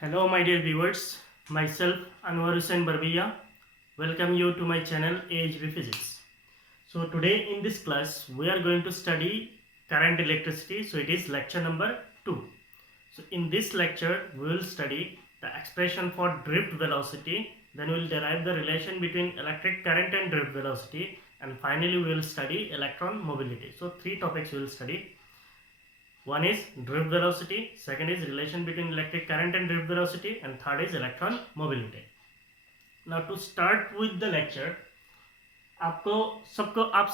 Hello, my dear viewers. Myself, Anwar Hussain Barbiya. Welcome you to my channel AHB Physics. So today in this class, we are going to study current electricity. So it is lecture number 2. So in this lecture, we will study the expression for drift velocity. Then we will derive the relation between electric current and drift velocity. And finally, we will study electron mobility. So 3 topics we will study. One is drift velocity, second is relation between electric current and drift velocity, and third is electron mobility. Now to start with the lecture, आप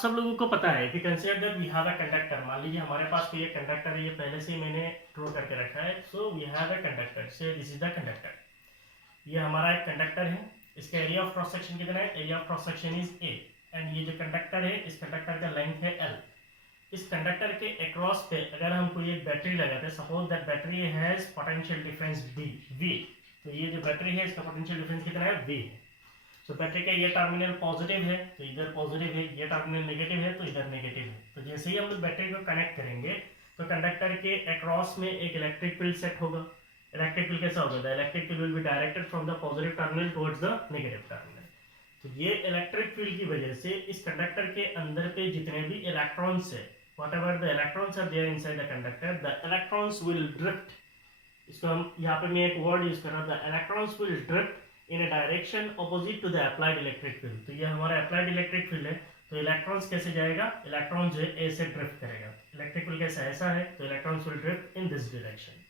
सब लोगों को पता है कि consider that we have a conductor. मान लीजिए हमारे पास कोई एक कंडक्टर है, ये पहले से ही मैंने ड्रॉ करके रखा है. So we have a conductor, say this is the conductor. ये हमारा एक कंडक्टर है. इसका एरिया ऑफ क्रॉस सेक्शन कितना है? Area of cross section is a. And ये जो कंडक्टर है, इस कंडक्टर का लेंथ है एल. इस कंडक्टर के अक्रॉस पे अगर हम कोई एक बैटरी लगाते हैं, suppose that battery has potential difference V. तो ये जो बैटरी है, इसका पोटेंशियल डिफरेंस कितना है? वी है. सो बैटरी का ये टर्मिनल पॉजिटिव है तो इधर पॉजिटिव है, ये टर्मिनल नेगेटिव है तो इधर नेगेटिव है. तो जैसे ही हम लोग बैटरी को कनेक्ट करेंगे तो कंडक्टर के अक्रॉस में एक इलेक्ट्रिक फील्ड सेट होगा. इलेक्ट्रिक फील्ड कैसा होगा? The electric field will be directed from the positive terminal towards the negative terminal. तो ये इलेक्ट्रिक फील्ड की वजह से इस कंडक्टर के अंदर पे जितने भी इलेक्ट्रॉन्स है, whatever the electrons are there inside the conductor, the electrons will drift. इसको हम यहाँ पे मैं एक वर्ड यूज कर रहा हूँ, the electrons will drift in a direction opposite to the applied electric field. तो ये हमारा applied electric field है. तो इलेक्ट्रॉन्स कैसे जाएगा? इलेक्ट्रॉन जो है ए से ड्रिफ्ट करेगा. इलेक्ट्रिक फील्ड कैसा ऐसा है तो electrons will drift in this direction.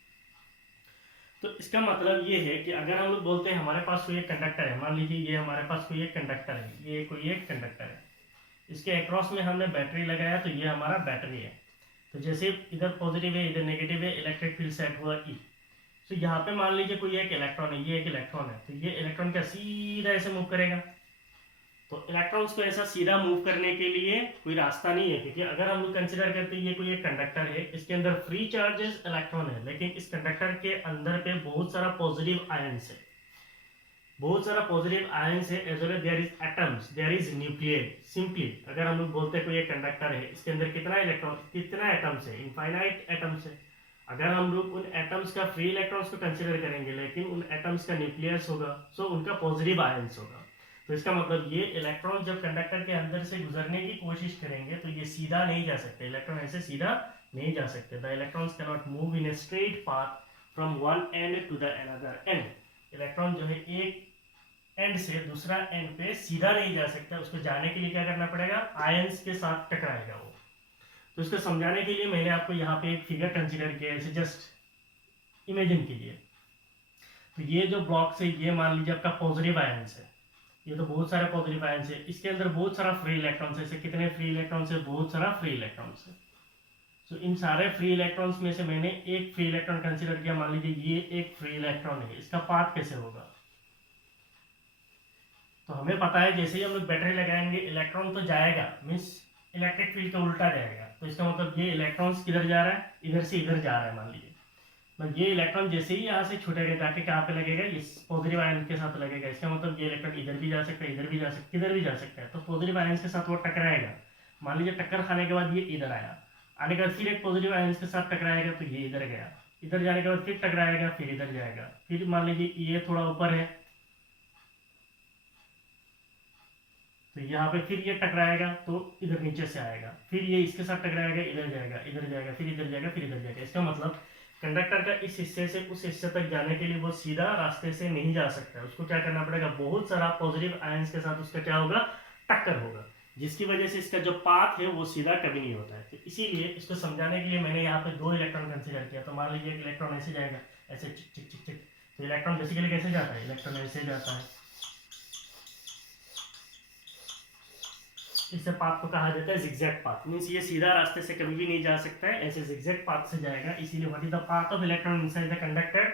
तो इसका मतलब ये है कि अगर हम लोग बोलते हैं हमारे पास कोई एक कंडक्टर है, मान लीजिए ये हमारे पास कोई एक कंडक्टर है, ये कोई एक कंडक्टर है, इसके अक्रॉस में हमने बैटरी लगाया तो ये हमारा बैटरी है. तो जैसे इधर पॉजिटिव है, इधर नेगेटिव है, इलेक्ट्रिक फील्ड सेट हुआ ई. तो यहाँ पे मान लीजिए कोई एक इलेक्ट्रॉन है, ये एक इलेक्ट्रॉन है, तो ये इलेक्ट्रॉन क्या सीधा ऐसे मूव करेगा. तो इलेक्ट्रॉन्स को ऐसा सीधा मूव करने के लिए कोई रास्ता नहीं है, क्योंकि अगर हम लोग कंसिडर करते हैं ये कोई एक कंडक्टर है, इसके अंदर फ्री चार्जेस इलेक्ट्रॉन है, लेकिन इस कंडक्टर के अंदर पे बहुत सारा पॉजिटिव आयंस है, बहुत सारा पॉजिटिव आयंस है, as well as there is atoms, there is nucleus. Simply अगर हम लोग बोलते हैं कोई एक कंडक्टर है, इसके अंदर कितना इलेक्ट्रॉन, कितना एटम्स है? इनफाइनाइट एटम्स है. अगर हम लोग उन एटम्स का फ्री इलेक्ट्रॉन्स को कंसीडर करेंगे, लेकिन उन एटम्स का न्यूक्लियस होगा, सो उनका पॉजिटिव आयंस होगा. तो इसका मतलब ये इलेक्ट्रॉन जब कंडक्टर के अंदर से गुजरने की कोशिश करेंगे तो ये सीधा नहीं जा सकते. इलेक्ट्रॉन ऐसे सीधा नहीं जा सकते. The electrons can not move in a straight path from one end to the another end. Electron जो है एक एंड से दूसरा एंड पे सीधा नहीं जा सकता. उसको जाने के लिए क्या करना पड़ेगा? आयंस के साथ टकराएगा वो. तो इसको समझाने के लिए मैंने आपको यहाँ पे एक फिगर कंसीडर किया, ऐसे जस्ट इमेजिन कीजिए. तो ये जो ब्लॉक है, ये मान लीजिए आपका पॉजिटिव आयंस है, ये तो बहुत सारे पॉजिटिव आयंस है, इसके अंदर बहुत सारा फ्री इलेक्ट्रॉन्स है. कितने फ्री इलेक्ट्रॉन्स है? बहुत सारा फ्री इलेक्ट्रॉन्स है. तो इन सारे फ्री इलेक्ट्रॉन्स में से मैंने एक फ्री इलेक्ट्रॉन कंसीडर किया. मान लीजिए ये एक फ्री इलेक्ट्रॉन है, इसका पाथ कैसे होगा? तो हमें पता है जैसे ही हम लोग बैटरी लगाएंगे इलेक्ट्रॉन तो जाएगा, मीन्स इलेक्ट्रिक फील्ड का उल्टा जाएगा. तो इसका मतलब ये इलेक्ट्रॉन्स किधर जा रहा है? इधर से इधर जा रहा है. मान लीजिए मतलब ये इलेक्ट्रॉन जैसे ही यहाँ से छूटेगा जाके कहाँ पे लगेगा? इस पॉजिटिव आयन के साथ लगेगा. इसका मतलब ये इलेक्ट्रॉन इधर भी जा सकता है, इधर भी जा सकता है, किधर भी जा सकता है. तो पॉजिटिव आयन के साथ वो टकराएगा. मान लीजिए टक्कर खाने के बाद ये इधर आया, आने के बाद फिर एक पॉजिटिव आयन के साथ टकराएगा तो ये इधर गया, इधर जाने के बाद फिर टकराएगा, फिर इधर जाएगा, फिर मान लीजिए ये थोड़ा ऊपर है तो यहाँ पे फिर ये टकराएगा तो इधर नीचे से आएगा, फिर ये इसके साथ टकराएगा, इधर जाएगा, इधर जाएगा, फिर इधर जाएगा, फिर इधर जाएगा. इसका मतलब कंडक्टर का इस हिस्से से उस हिस्से तक जाने के लिए वो सीधा रास्ते से नहीं जा सकता. उसको क्या करना पड़ेगा? बहुत सारा पॉजिटिव आयंस के साथ उसका क्या होगा? टक्कर होगा, जिसकी वजह से इसका जो पाथ है वो सीधा कभी नहीं होता है. तो इसीलिए इसको समझाने के लिए मैंने यहाँ पे दो इलेक्ट्रॉन कंसीडर किया. तो मान लीजिए एक इलेक्ट्रॉन ऐसे जाएगा, ऐसे चिक चिक चिक चिक. तो इलेक्ट्रॉन बेसिकली कैसे जाता है? इलेक्ट्रॉन ऐसे जाता है. इससे पाथ को कहा जाता है जिगजैग पाथ. मींस ये सीधा रास्ते से कभी भी नहीं जा सकता है, ऐसे जिगजैग पाथ से जाएगा. इसीलिए what is the path of electron inside the conductor?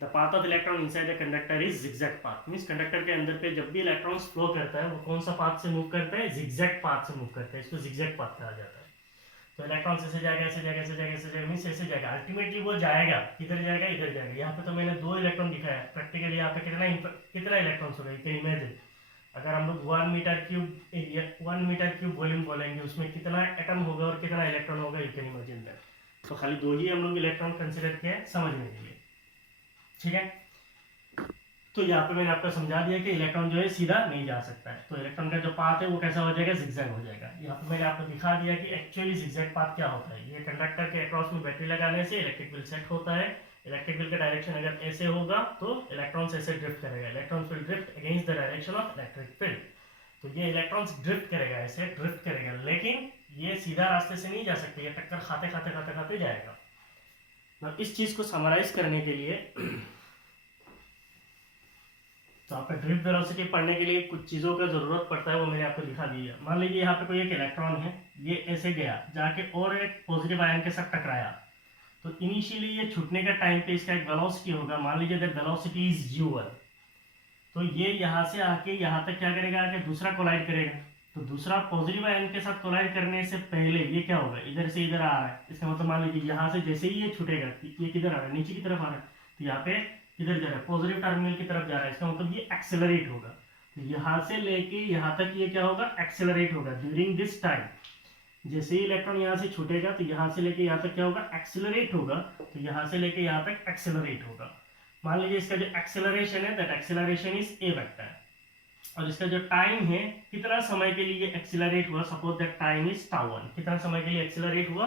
The path of electron inside the conductor is zigzag path. Means conductor के अंदर पे जब भी इलेक्ट्रॉन्स फ्लो करता है वो कौन सा पाथ से मूव करता है? जिगजैग पाथ से मूव करता है. इसको जिगजैग पाथ कहा जाता है. तो इलेक्ट्रॉन ऐसे जाएगा, ऐसे जाएगा, ऐसे जाएगा, ऐसे जाएगा, मींस ऐसे जाएगा. अल्टीमेटली वो जाएगा, किधर जाएगा? इधर जाएगा. यहाँ पे तो मैंने दो इलेक्ट्रॉन दिखाया. प्रैक्टिकली यहाँ पे कितना इलेक्ट्रॉन्स होगा? इतने इमेजिन. अगर हम लोग 1 metre cube area, 1 metre cube volume बोलेंगे, उसमें कितना एटम होगा और कितना इलेक्ट्रॉन होगा? You can imagine that. तो खाली दो ही हम लोग इलेक्ट्रॉन कंसीडर किए समझने के लिए. ठीक है. तो यहाँ पे मैंने आपको समझा दिया कि इलेक्ट्रॉन जो है सीधा नहीं जा सकता है, तो इलेक्ट्रॉन का जो पाथ है वो कैसा हो जाएगा, जिगजैग हो जाएगा। यहाँ पे मैंने आपको दिखा दिया कि एक्चुअली जिगजैग पाथ क्या होता है। ये कंडक्टर के अक्रॉस में बैटरी लगाने से इलेक्ट्रिक फील्ड सेट होता है। इलेक्ट्रिक फील्ड का डायरेक्शन अगर ऐसे होगा तो इलेक्ट्रॉन्स ऐसे ड्रिफ्ट करेगा, electrons will drift against the direction of electric field. तो ये इलेक्ट्रॉन्स ड्रिफ्ट करेगा, ऐसे ड्रिफ्ट करेगा, लेकिन ये सीधा रास्ते से नहीं जा सकते, ये टक्कर खाते खाते खाते खाते जाएगा। तो इस चीज को समराइज करने के लिए तो आपका ड्रिफ्ट वेलोसिटी पढ़ने के लिए कुछ चीज़ों का ज़रूरत पड़ता है, वो मैंने आपको दिखा दी है। मान लीजिए यहाँ पे कोई एक इलेक्ट्रॉन है, ये ऐसे गया जाके और एक पॉजिटिव आयन के साथ टकराया, तो इनिशियली ये छूटने का टाइम पे इसका एक वेलोसिटी होगा, मान लीजिए दैट वेलोसिटी इज u1। तो ये यहाँ से आके यहाँ तक क्या करेगा, आके दूसरा कोलाइड करेगा। तो दूसरा पॉजिटिव आयन के साथ कोलाइड करने से पहले ये क्या होगा, इधर से इधर आ रहा है, इसका मतलब मान लीजिए यहाँ से जैसे ही ये छूटेगा, ये किधर आ रहा है, नीचे की तरफ आ रहा है, तो यहाँ पे किधर जा रहा है, पॉजिटिव टर्मिनल की तरफ जा रहा है, इसका मतलब ये एक्सेलरेट होगा। तो यहाँ से लेके यहाँ तक ये क्या होगा, एक्सेलरेट होगा ड्यूरिंग दिस टाइम। जैसे ही इलेक्ट्रॉन यहाँ से छूटेगा तो यहाँ से लेके यहाँ तक क्या होगा, एक्सेलरेट होगा। तो यहाँ से लेके यहाँ तक एक्सेलरेट होगा। मान लीजिए इसका जो एक्सेलरेशन है, that acceleration is a vector, और इसका जो टाइम है, कितना समय के लिए एक्सेलरेट हुआ, सपोज दैट टाइम इज τ1, कितना समय के लिए एक्सेलरेट हुआ,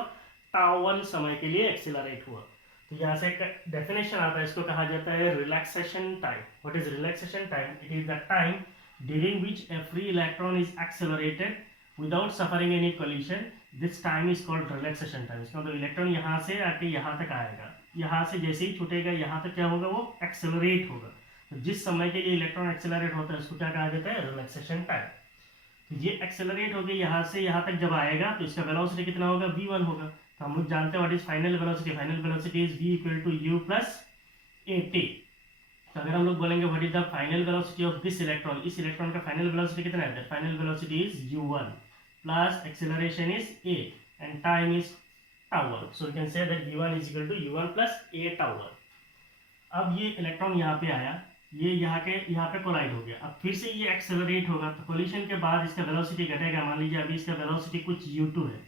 τ1 समय के लिए एक्सेलरेट हुआ। तो यहाँ से एक डेफिनेशन आता है, इसको कहा जाता है relaxation time. What is relaxation time? It is the time during which a free electron is accelerated without suffering any collision, this time is called relaxation time. इसका मतलब इलेक्ट्रॉन यहाँ से आके यहाँ तक आएगा, यहाँ से जैसे ही छूटेगा यहाँ तक क्या होगा, वो एक्सेलरेट होगा। तो जिस समय के लिए इलेक्ट्रॉन एक्सेलरेट होता है उसको क्या कहा जाता है, रिलैक्सेशन टाइम। तो ये एक्सेलरेट हो गया यहाँ से यहाँ तक जब आएगा तो इसका वेलोसिटी कितना होगा, v1 होगा। तो हम लोग जानते हैं what is final velocity, final velocity is v equal to u plus at। तो अगर हम लोग बोलेंगे what is the final velocity of this electron, इस इलेक्ट्रॉन का फाइनल वेलोसिटी कितना है, final velocity is u1 plus acceleration is a and time is τ1। So you can say that v1 is equal to u1 plus a τ1। अब ये इलेक्ट्रॉन यहाँ पे आया, ये यहाँ पे कोलाइड हो गया, अब फिर से ये एक्सेलरेट होगा। तो कोलिशन के बाद इसका वेलोसिटी घटेगा, मान लीजिए अभी इसका वेलोसिटी कुछ u2 है,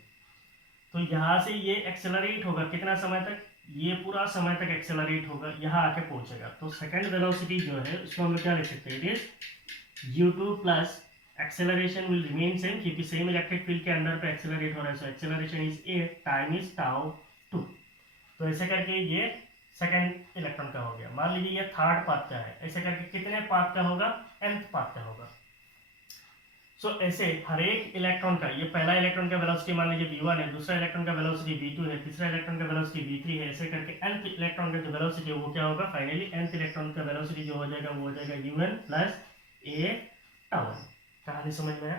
तो यहाँ से ये एक्सेलरेट होगा कितना समय तक, ये पूरा समय तक एक्सेलरेट होगा, यहाँ आके पहुंचेगा। तो सेकंड वेलोसिटी जो है उसको हम लोग क्या लिख सकते हैं, it is u2 plus acceleration will remain same, क्योंकि सेम इलेक्ट्रिक फील्ड के अंदर पे एक्सेलरेट हो रहा है। So acceleration is a, time is τ2। तो ऐसे करके ये सेकंड इलेक्ट्रॉन का हो गया। मान लीजिए ये थर्ड पाथ का है, ऐसे करके कितने पाथ का होगा, nth पाथ का होगा। सो ऐसे हर एक इलेक्ट्रॉन का, ये पहला इलेक्ट्रॉन का वेलोसिटी मान लीजिए v1 है, दूसरा इलेक्ट्रॉन का वेलोसिटी v2 है, तीसरा इलेक्ट्रॉन का वेलोसिटी v3 है, ऐसे करके nth इलेक्ट्रॉन का जो वेलोसिटी है वो क्या होगा, फाइनली nth इलेक्ट्रॉन का वेलोसिटी जो हो जाएगा वो हो जाएगा un प्लस a τ1। कहानी समझ में आया?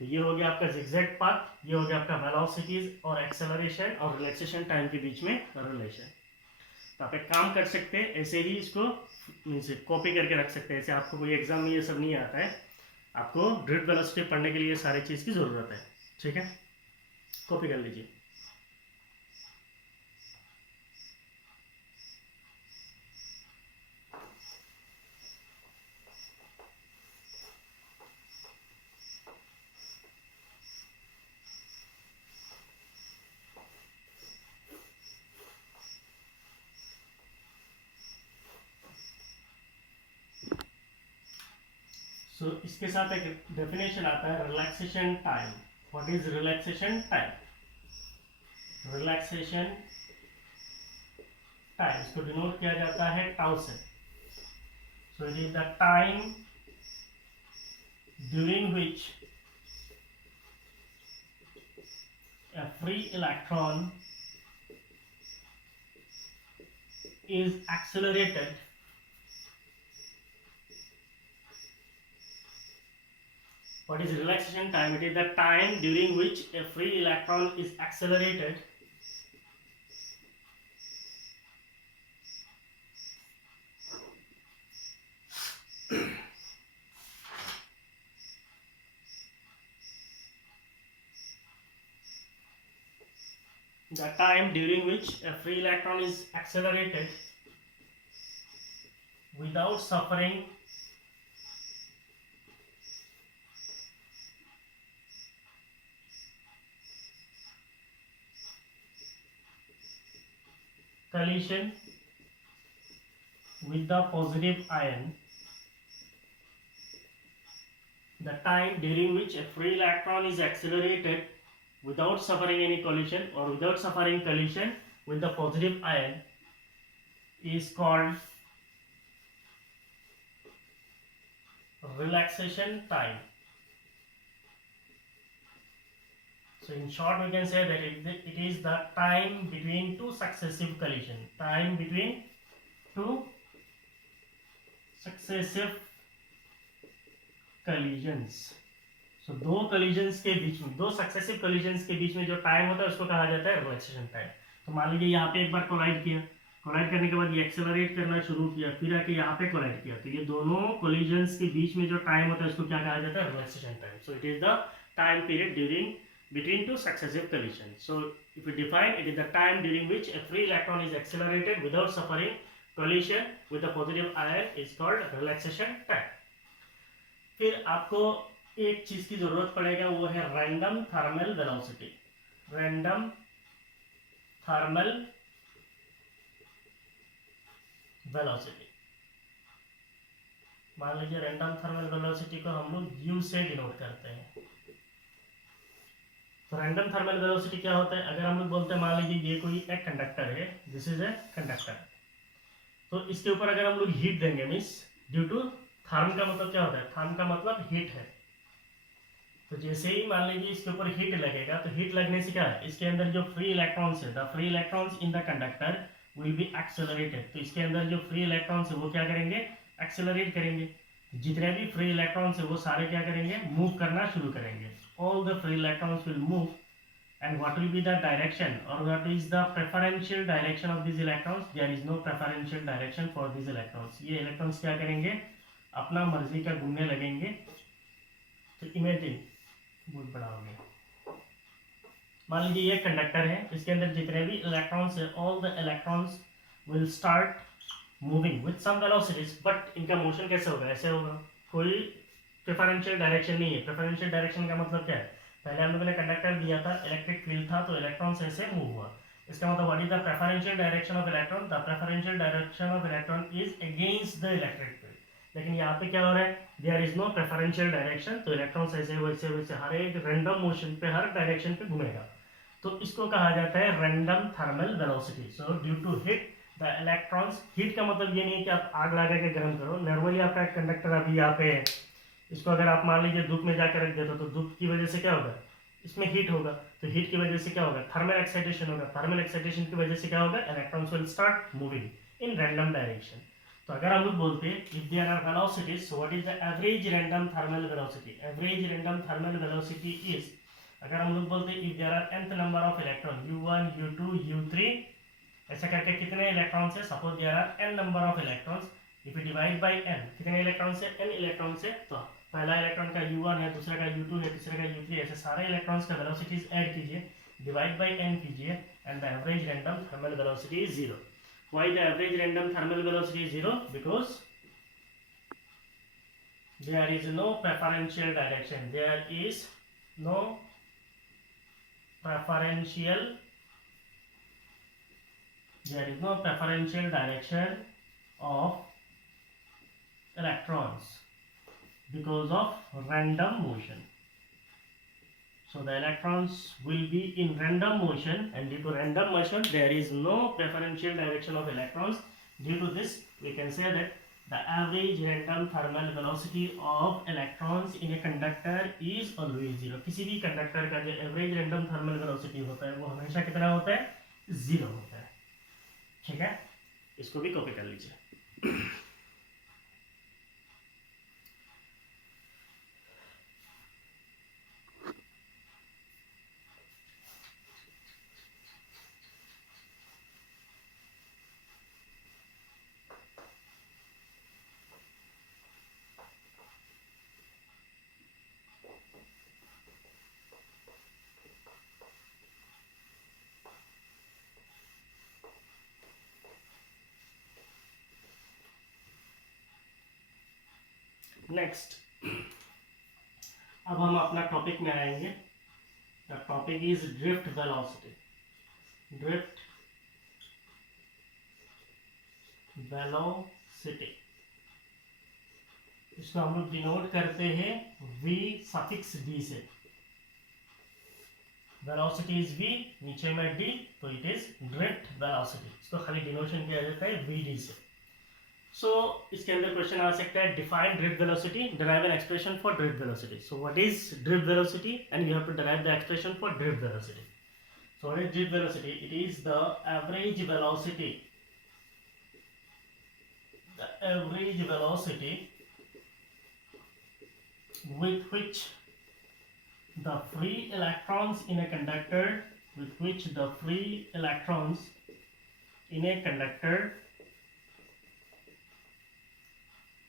तो ये हो गया आपका जिगजैग पाथ, ये हो गया आपका वेलोसिटीज और एक्सेलरेशन और रिलैक्सेशन टाइम के बीच में रिलेशन। तो आप एक काम कर सकते हैं, ऐसे ही इसको कॉपी करके रख सकते हैं। ऐसे आपको कोई एग्जाम में ये सब नहीं आता है, आपको ड्रिफ्ट वेलोसिटी पढ़ने के लिए सारी चीज़ की ज़रूरत है, ठीक है, कॉपी कर लीजिए। सो इसके साथ एक डेफिनेशन आता है relaxation time. What is relaxation time? Relaxation time इसको डिनोट किया जाता है टाउ से। सो it is the time during which a free electron is accelerated what is relaxation time? It is the time during which a free electron is accelerated the time during which a free electron is accelerated without suffering collision with the positive ion the time during which a free electron is accelerated without suffering any collision or without suffering collision with the positive ion is called relaxation time. So in short, we can say that it is the time between two successive collision. Time between two successive collisions. So दो collisions के बीच में, दो successive collisions के बीच में जो time होता है उसको कहा जाता है relaxation time. तो मान लीजिए यहाँ पे एक बार collide किया, collide करने के बाद ये accelerate करना शुरू किया, फिर आके यहाँ पे collide किया, तो ये दोनों collisions के बीच में जो time होता है उसको क्या कहा जाता है relaxation time. So it is the time period during between two successive collisions. So if we define, it is the time during which a free electron is accelerated without suffering collision with the positive ion is called relaxation time. फिर आपको एक चीज की जरूरत पड़ेगा, वो है random thermal velocity. Random thermal velocity, मान लीजिए रैंडम थर्मल वेलोसिटी को हम लोग U से डिनोट करते हैं. तो रैंडम थर्मल वेलोसिटी क्या होता है? अगर हम लोग बोलते हैं, मान लीजिए ये कोई एक कंडक्टर है, दिस इज ए कंडक्टर, तो इसके ऊपर अगर हम लोग हीट देंगे, मीन्स ड्यू टू थर्म का मतलब क्या होता है? थर्म का मतलब हीट है. तो जैसे ही मान लीजिए इसके ऊपर हीट लगेगा, तो हीट लगने से क्या है, इसके अंदर जो फ्री इलेक्ट्रॉन्स है, the free electrons in the conductor will be accelerated. तो इसके अंदर जो फ्री इलेक्ट्रॉन्स है वो क्या करेंगे? एक्सेलरेट करेंगे. जितने भी फ्री इलेक्ट्रॉन्स है वो सारे क्या करेंगे? मूव करना शुरू करेंगे. All the free electrons will move. And what will be the direction, or what is the preferential direction of these electrons? There is no preferential direction for these electrons. ये electrons क्या करेंगे? अपना मर्जी का घूमने लगेंगे. तो इमेजिन, बहुत बड़ा हो गया. मान लीजिए ये कंडक्टर है, इसके अंदर जितने भी इलेक्ट्रॉन्स है, all the electrons will start moving with some velocities. but इनका मोशन कैसे होगा? ऐसे होगा. कोई प्रेफरेंशियल डायरेक्शन नहीं है. प्रेफरेंशियल डायरेक्शन का मतलब क्या है? पहले हम लोगों ने कंडक्टर दिया था, इलेक्ट्रिक फील्ड था, तो इलेक्ट्रॉन्स ऐसे मूव हुआ. इसका मतलब what is the preferential direction of electron? The preferential direction of electron is against the electric field. लेकिन यहाँ पे क्या हो रहा है? There is no preferential direction. तो इलेक्ट्रॉन्स ऐसे वैसे वैसे हर एक रैंडम मोशन पे, हर डायरेक्शन पे घूमेगा. तो इसको कहा जाता है random thermal velocity. So due to heat the electrons, heat का मतलब ये नहीं है कि आप आग लगा के गर्म करो. नॉर्मली आपका कंडक्टर अभी यहाँ पे है, इसको अगर आप मान लीजिए धूप में जाकर रख देते हो, तो धूप की वजह से क्या होगा? इसमें हीट होगा. तो हीट की वजह से क्या होगा? थर्मल एक्साइटेशन होगा. थर्मल एक्साइटेशन की वजह से क्या होगा? Electrons will start moving in random direction. तो अगर हम लोग बोलते हैं if there are velocities, so what is the average random thermal velocity? Average random thermal velocity is, अगर हम लोग बोलते हैं if there are nth number of electron, u1 u2 u3, ऐसा करके कितने इलेक्ट्रॉन्स है? Suppose there are n number of electrons. If you divide by n, कितने इलेक्ट्रॉन्स है? n इलेक्ट्रॉन्स है. तो पहला इलेक्ट्रॉन का u1 है, दूसरा का u2 है, तीसरे का u3, ऐसे सारे इलेक्ट्रॉन्स का वेलोसिटीज ऐड कीजिए, डिवाइड बाय n कीजिए, and the average random thermal velocity is 0. Why the average random thermal velocity is 0? Because there is no preferential direction. There is no preferential direction of electrons because of random motion. So the electrons will be in random motion, and due to random motion there is no preferential direction of electrons. Due to this we can say that the average random thermal velocity of electrons in a conductor is always 0. किसी भी कंडक्टर का जो average random thermal velocity होता है वो हमेशा कितना होता है? 0 होता है. ठीक है, इसको भी कॉपी कर लीजिए. नेक्स्ट, अब हम अपना टॉपिक में आएंगे. The topic is drift velocity. Drift velocity. इसको हम लोग डिनोट करते हैं v सफिक्स d से। वेलोसिटी इज v, नीचे में d, तो इट इज ड्रिफ्ट वेलोसिटी। इसको खाली डिनोशन किया जाता है vd से। सो इसके अंदर क्वेश्चन आ सकता है define drift velocity, derive an expression for drift velocity. So what is drift velocity and you have to derive the expression for drift velocity. So what is drift velocity? It is the average velocity. The average velocity with which the free electrons in a conductor, with which the free electrons in a conductor,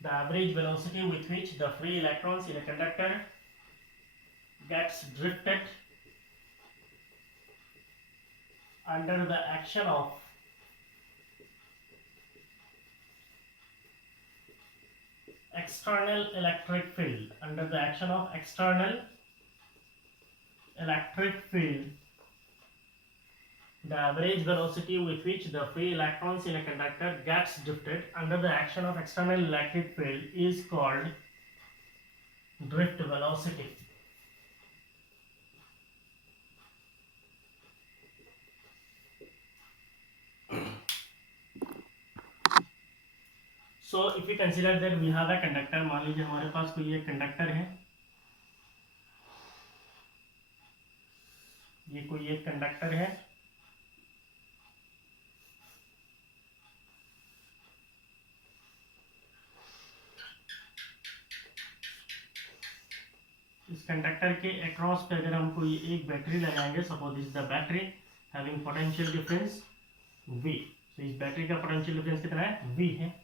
the average velocity with which the free electrons in a conductor gets drifted under the action of external electric field, under the action of external electric field, the average velocity with which the free electrons in a conductor gets drifted under the action of external electric field is called drift velocity. So if we consider that we have a conductor, मान लीजिए हमारे पास कोई एक कंडक्टर है, ये कोई एक कंडक्टर है, इस कंडक्टर के अक्रॉस पे अगर हम कोई एक बैटरी लगाएंगे, suppose this is the battery having potential difference V। सो इस बैटरी का पोटेंशियल डिफरेंस कितना है? V है।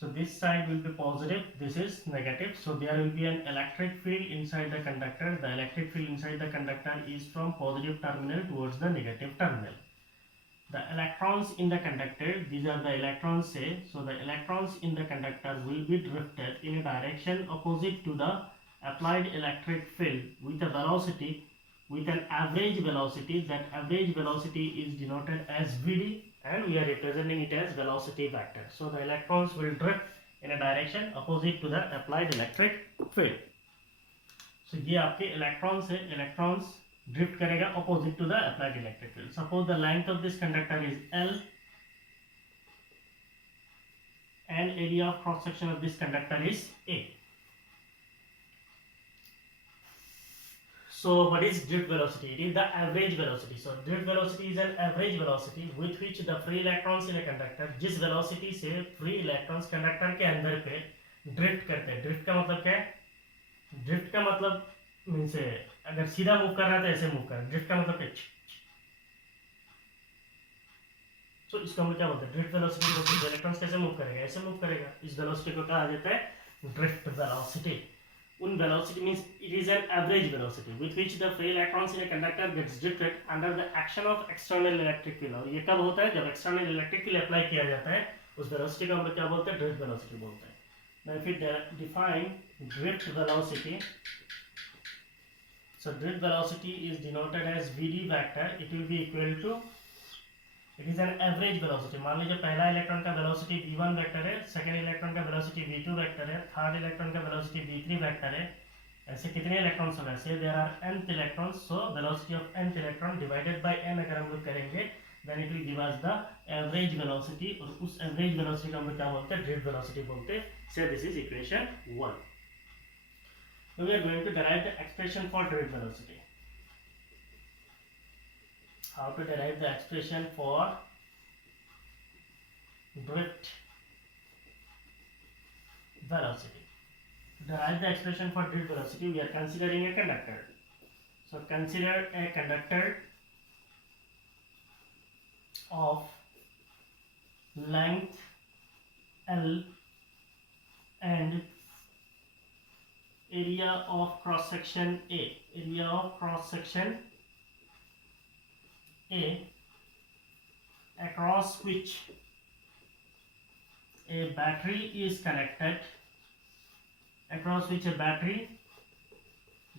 So this side will be positive, this is negative. So there will be an electric field inside the conductor. The electric field inside the conductor is from positive terminal towards the negative terminal. The electrons in the conductor, these are the electrons say, so the electrons in the conductor will be drifted in a direction opposite to the applied electric field with a velocity, with an average velocity. That average velocity is denoted as Vd and we are representing it as velocity vector. So the electrons will drift in a direction opposite to the applied electric field. So ये आपके electrons है, electrons drift करेगा opposite to the applied electric field. Suppose the length of this conductor is L and area of cross section of this conductor is A. So what is drift velocity? It is the average velocity. So drift velocity is an average velocity with which the free electrons in a conductor, जिस velocity से free electrons conductor के अंदर पे drift करते हैं। drift का मतलब क्या है? drift का मतलब मीन्स अगर सीधा मूव कर रहा है तो ऐसे मूव कर रहा है। drift का मतलब क्या? तो इसको हम क्या बोलते हैं? drift velocity बोलते हैं। electrons कैसे मूव करेगा? ऐसे मूव करेगा। इस velocity को कहा जाता है drift velocity. Un velocity means it is an average velocity with which the free electrons in a conductor gets drifted under the action of external electric field. और ये कब होता है? जब external electric field अप्लाई किया जाता है, उस velocity को हम लोग क्या बोलते हैं? drift velocity बोलते हैं. Now if we define drift velocity, so drift velocity is denoted as Vd vector. It will be equal to, it is an average velocity. मान लीजिए पहला इलेक्ट्रॉन का वेलोसिटी v1 वेक्टर है, सेकंड इलेक्ट्रॉन का velocity v2 vector है, third electron का velocity v3 vector है। ऐसे कितने इलेक्ट्रॉन्स होंगे? Say there are nth electrons, so velocity of nth electron divided by n अगर हम लोग करेंगे, then it will give us the average velocity. और उस एवरेज वेलोसिटी को हम लोग क्या बोलते हैं? ड्रिफ्ट वेलोसिटी बोलते हैं। So this is equation 1. Now we are going to derive the expression for drift velocity. How to derive the expression for drift velocity? To derive the expression for drift velocity, we are considering a conductor. So consider a conductor of length L and area of cross section A. Area of cross section A, across which a battery is connected, across which a battery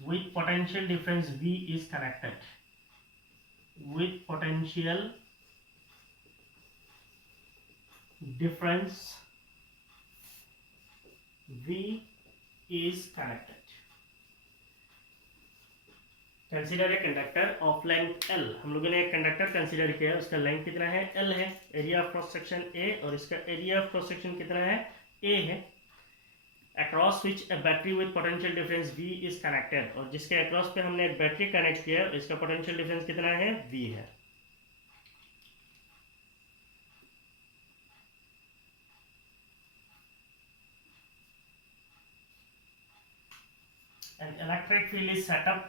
with potential difference V is connected, with potential difference V is connected. Consider a conductor of length L. हम लोगों ने एक conductor consider किया है, उसका लेंथ कितना है? L है. Area of cross section A और इसका एरिया ऑफ क्रॉस सेक्शन कितना है? A है. Across which a battery with potential difference V is connected. और जिसके अक्रॉस पे हमने एक बैटरी कनेक्ट किया है, इसका पोटेंशियल डिफरेंस कितना है? V है. An electric field is set up.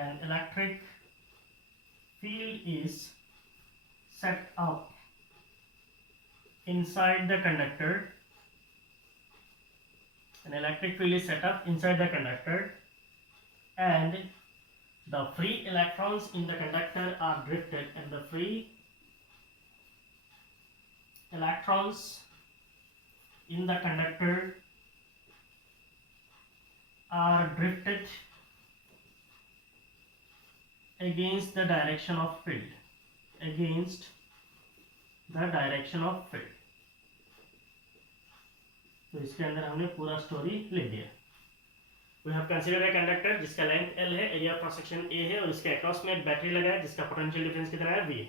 An electric field is set up inside the conductor. An electric field is set up inside the conductor, and the free electrons in the conductor are drifted, and the free electrons in the conductor are drifted against the direction of field. Against the direction of field. तो इसके अंदर हमने पूरा स्टोरी लिख दिया. We have considered a conductor जिसका length L है, area of cross section A है और इसके अक्रॉस में एक बैटरी लगा है जिसका पोटेंशियल डिफरेंस कितना है? V है.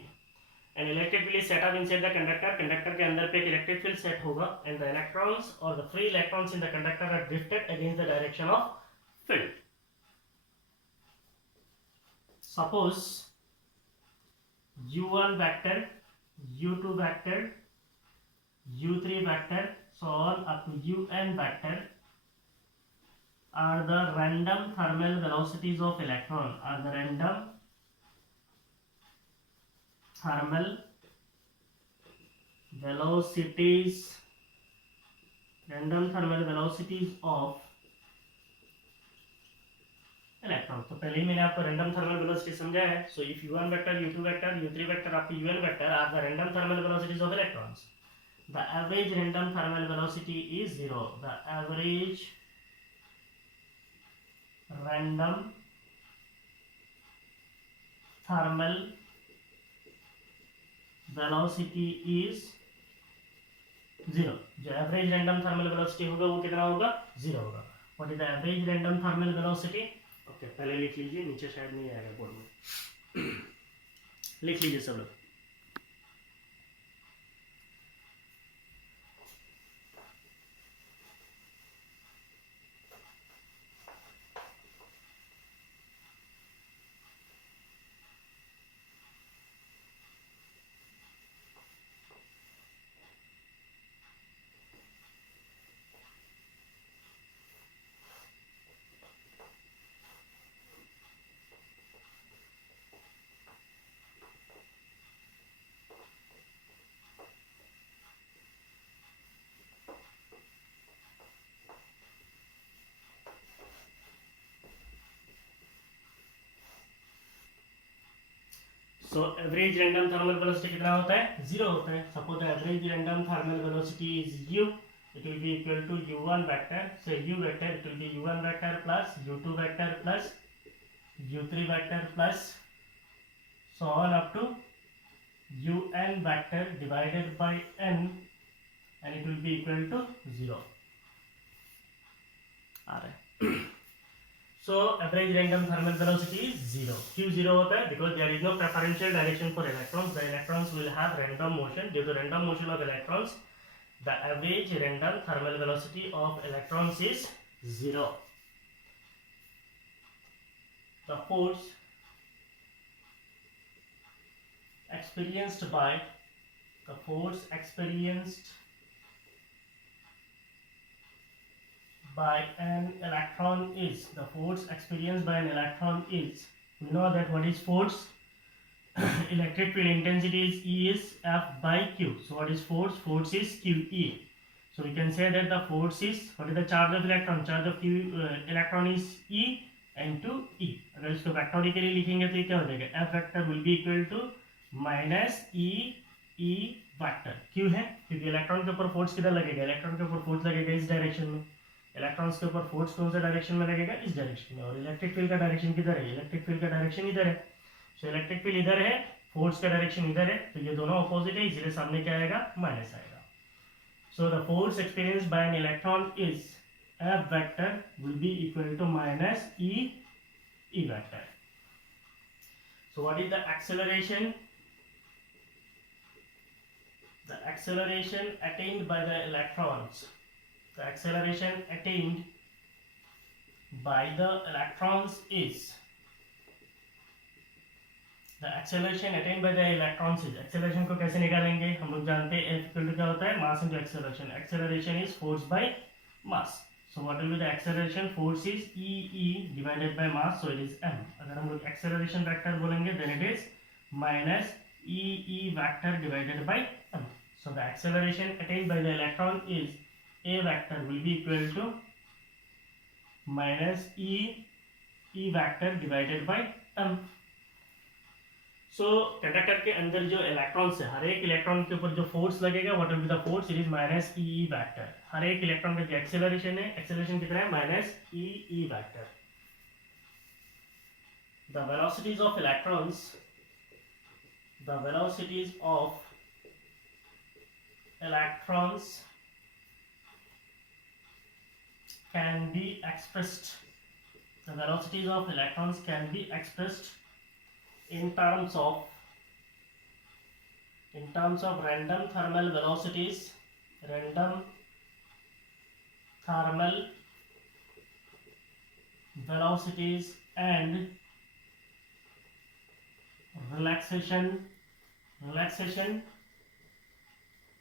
An electric field is set up inside the conductor. Conductor के अंदर पे एक इलेक्ट्रिक फील्ड सेट होगा, and the electrons or the free electrons in the conductor are drifted against the direction of field. Suppose U1 vector, U2 vector, U3 vector, so on up to Un vector are the random thermal velocities of electron. Are the random thermal velocities of electron. तो पहले ही मैंने आपको random thermal velocity समझाया है. So if U1 vector, U2 vector, U3 vector up to UN vector are the random thermal velocities of electrons. The average random thermal velocity is 0. The average random thermal velocity is 0. जो average random thermal velocity होगा वो कितना होगा? 0 होगा. What is the average random thermal velocity? Okay, पहले लिख लीजिए, नीचे शायद नहीं आएगा बोर्ड में. लिख लीजिए सब लोग. So average random thermal velocity कितना होता है? 0 होता है. Suppose the average random thermal velocity is U. It will be equal to U1 vector. So U vector, it will be U1 vector plus U2 vector plus U3 vector plus so on up to UN vector divided by N, and it will be equal to 0. आ रहा है. So average random thermal velocity is 0. क्यों 0 होता है? Because there is no preferential direction for electrons. The electrons will have random motion. Due to random motion of electrons, the average random thermal velocity of electrons is 0. The force experienced by an electron is, the force experienced by an electron is, we know that what is force? Electric field intensity is E is F by Q. So what is force? Force is QE. So we can say that the force is, what is the charge of electron? Charge of Q electron is E into E. अगर इसको वेक्टोरिकली लिखेंगे तो ये क्या हो जाएगा? F vector will be equal to minus E vector. क्यों है? क्योंकि इलेक्ट्रॉन के ऊपर फोर्स किधर लगेगा? इलेक्ट्रॉन के ऊपर फोर्स लगेगा इस डायरेक्शन में. इलेक्ट्रॉन्स के ऊपर फोर्स कौन सा डायरेक्शन में लगेगा? इस डायरेक्शन में. और इलेक्ट्रिक फील्ड का डायरेक्शन किधर है? इलेक्ट्रिक फील्ड का डायरेक्शन इधर है. सो इलेक्ट्रिक फील्ड इधर है, फोर्स का डायरेक्शन इधर है, तो ये दोनों अपोजिट है, इसलिए सामने क्या आएगा? माइनस आएगा. So the force experienced bye an electron is F vector will be equal to minus E vector. So what is the acceleration? The acceleration attained by the electrons. The acceleration attained by the electrons is the acceleration attained by the electrons is acceleration को कैसे निकालेंगे हम लोग जानते हैं F equal to क्या होता है mass into acceleration. Acceleration is force by mass. So what will be the acceleration? Force is E divided by mass, so it is m. अगर हम लोग acceleration vector बोलेंगे then it is minus E vector divided by m. So the acceleration attained by the electron is A vector will be equal to minus E vector divided by m. सो कंडक्टर के अंदर जो इलेक्ट्रॉन्स है हर एक इलेक्ट्रॉन के ऊपर जो force लगेगा what will be the force it is minus e vector. हर एक इलेक्ट्रॉन का जो एक्सेलरेशन है एक्सेलरेशन कितना है minus e vector. The velocities of electrons can be expressed. The velocities of electrons can be expressed in terms of random thermal velocities and relaxation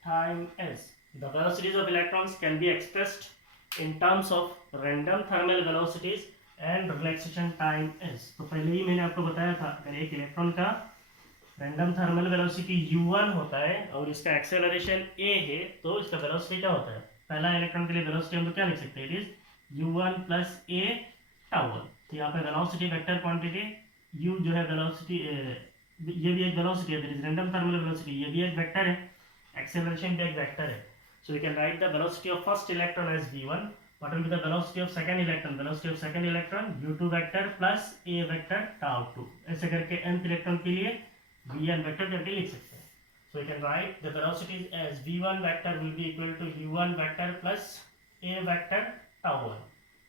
time s. The velocities of electrons can be expressed in terms of random thermal velocities and relaxation time S. तो पहले ही मैंने आपको बताया था अगर एक electron का random thermal velocity u1 होता है और इसका एक्सेलरेशन a है तो इसका वेलोसिटी क्या होता है. पहला इलेक्ट्रॉन के लिए वेलोसिटी हम तो क्या लिख सकते हैं it is u1 plus a टाउ1. तो यहाँ पे वेलोसिटी वेक्टर क्वांटिटी u जो है वेलोसिटी ये भी एक वेलोसिटी है that is random thermal velocity. ये भी एक वेक्टर है एक्सेलरेशन भी एक वेक्टर है. So we can write the velocity of first electron as v1. What will be the velocity of second electron? Velocity of second electron u2 vector plus a vector tau 2. ऐसे करके nth electron के लिए vn vector करके लिख सकते हैं. So we can write the velocities as v1 vector will be equal to u1 vector plus a vector tau 1.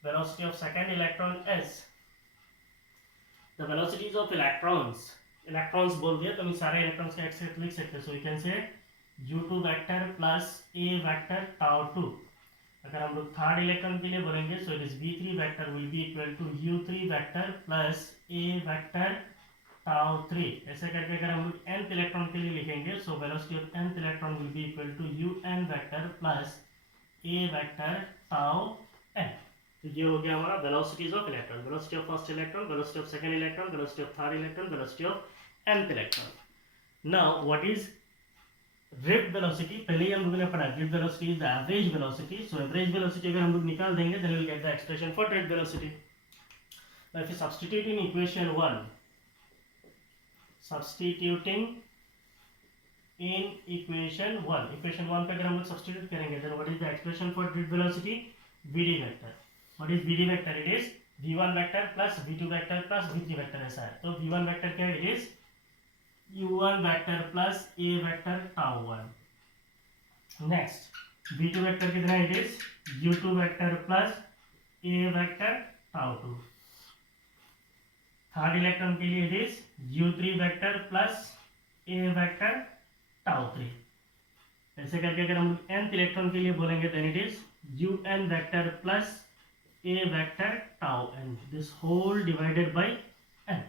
Velocity of second electron is the velocities of electrons. Electrons बोल दिया तो हम सारे electrons का एक्सेट लिख सकते हैं. So we can say u2 vector plus a vector tau 2. अगर हम लोग थर्ड इलेक्ट्रॉन के लिए बोलेंगे so it is v3 vector will be equal to u3 vector plus a vector tau 3. ऐसे करके अगर हम लोग nth इलेक्ट्रॉन के लिए लिखेंगे so velocity of nth electron will be equal to un vector plus a vector tau n. तो ये हो गया हमारा velocities of electron. Velocity of first electron, velocity of second electron, velocity of third electron, velocity of nth electron. Now what is drift velocity? पहले ही हम लोगों ने पढ़ा drift velocity is the average velocity. So average velocity अगर हम लोग निकाल देंगे then we will get the expression for drift velocity. Now if you substitute in equation 1 equation 1 पे अगर हम लोग सब्स्टिट्यूट करेंगे then what is the expression for drift velocity? vd vector. What is vd vector? It is v1 vector plus v2 vector plus v3 vector. ऐसा है तो v1 vector क्या है? It is u1 vector plus a vector tau 1. Next v2 vector कितना है? It is u2 vector plus a vector tau 2. Third electron के लिए it is u3 vector plus a vector tau 3. ऐसे करके अगर हम nth इलेक्ट्रॉन के लिए बोलेंगे then it is un vector plus a vector tau n. This whole divided by n.